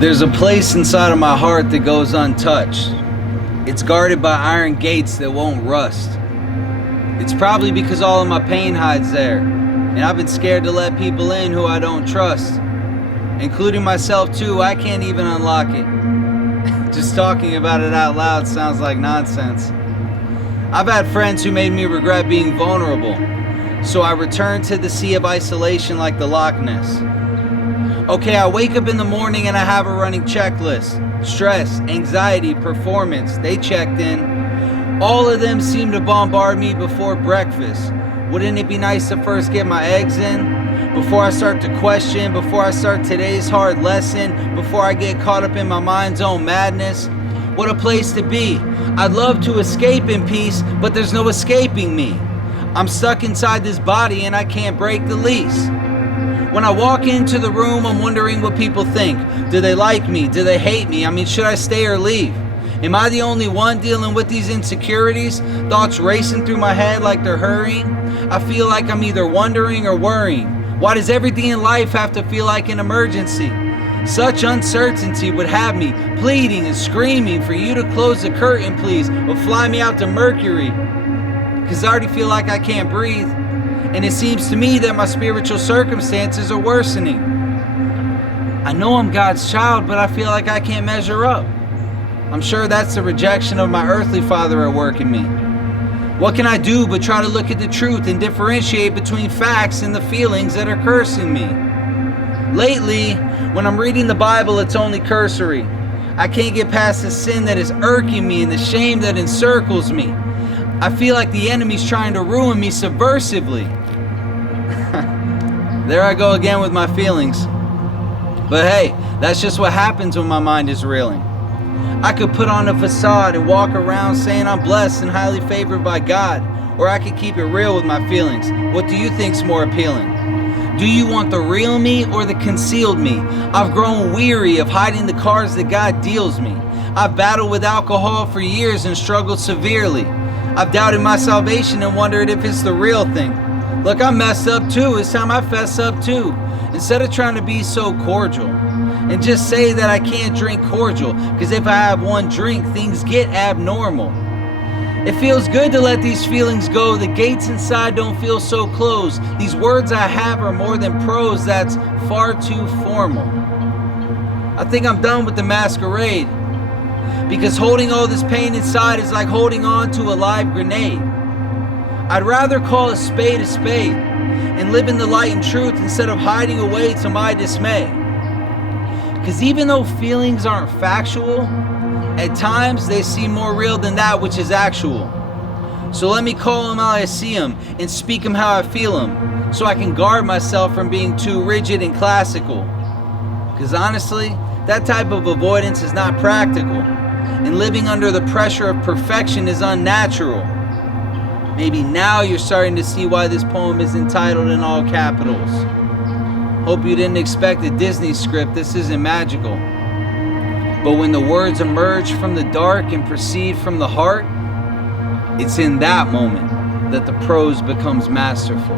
There's a place inside of my heart that goes untouched. It's guarded by iron gates that won't rust. It's probably because all of my pain hides there, and I've been scared to let people in who I don't trust, including myself too. I can't even unlock it. Just talking about it out loud sounds like nonsense. I've had friends who made me regret being vulnerable, so I returned to the sea of isolation like the Loch Ness. Okay, I wake up in the morning and I have a running checklist. Stress, anxiety, performance, they checked in. All of them seem to bombard me before breakfast. Wouldn't it be nice to first get my eggs in? Before I start to question, before I start today's hard lesson, before I get caught up in my mind's own madness? What a place to be. I'd love to escape in peace, but there's no escaping me. I'm stuck inside this body and I can't break the lease. When I walk into the room, I'm wondering what people think. Do they like me? Do they hate me? I mean, should I stay or leave? Am I the only one dealing with these insecurities? Thoughts racing through my head like they're hurrying? I feel like I'm either wondering or worrying. Why does everything in life have to feel like an emergency? Such uncertainty would have me pleading and screaming for you to close the curtain, please, or fly me out to Mercury. 'Cause I already feel like I can't breathe. And it seems to me that my spiritual circumstances are worsening. I know I'm God's child, but I feel like I can't measure up. I'm sure that's the rejection of my earthly father at work in me. What can I do but try to look at the truth and differentiate between facts and the feelings that are cursing me? Lately, when I'm reading the Bible, it's only cursory. I can't get past the sin that is irking me and the shame that encircles me. I feel like the enemy's trying to ruin me subversively. There I go again with my feelings. But hey, that's just what happens when my mind is reeling. I could put on a facade and walk around saying I'm blessed and highly favored by God, or I could keep it real with my feelings. What do you think's more appealing? Do you want the real me or the concealed me? I've grown weary of hiding the cards that God deals me. I've battled with alcohol for years and struggled severely. I've doubted my salvation and wondered if it's the real thing. Look, I'm messed up too. It's time I fess up too. Instead of trying to be so cordial and just say that I can't drink cordial, because if I have one drink, things get abnormal. It feels good to let these feelings go. The gates inside don't feel so closed. These words I have are more than prose. That's far too formal. I think I'm done with the masquerade, because holding all this pain inside is like holding on to a live grenade. I'd rather call a spade and live in the light and truth instead of hiding away to my dismay. Because even though feelings aren't factual, at times they seem more real than that which is actual. So let me call them how I see them and speak them how I feel them, so I can guard myself from being too rigid and classical. Because honestly, that type of avoidance is not practical, and living under the pressure of perfection is unnatural. Maybe now you're starting to see why this poem is entitled in all capitals. Hope you didn't expect a Disney script. This isn't magical. But when the words emerge from the dark and proceed from the heart, it's in that moment that the prose becomes masterful.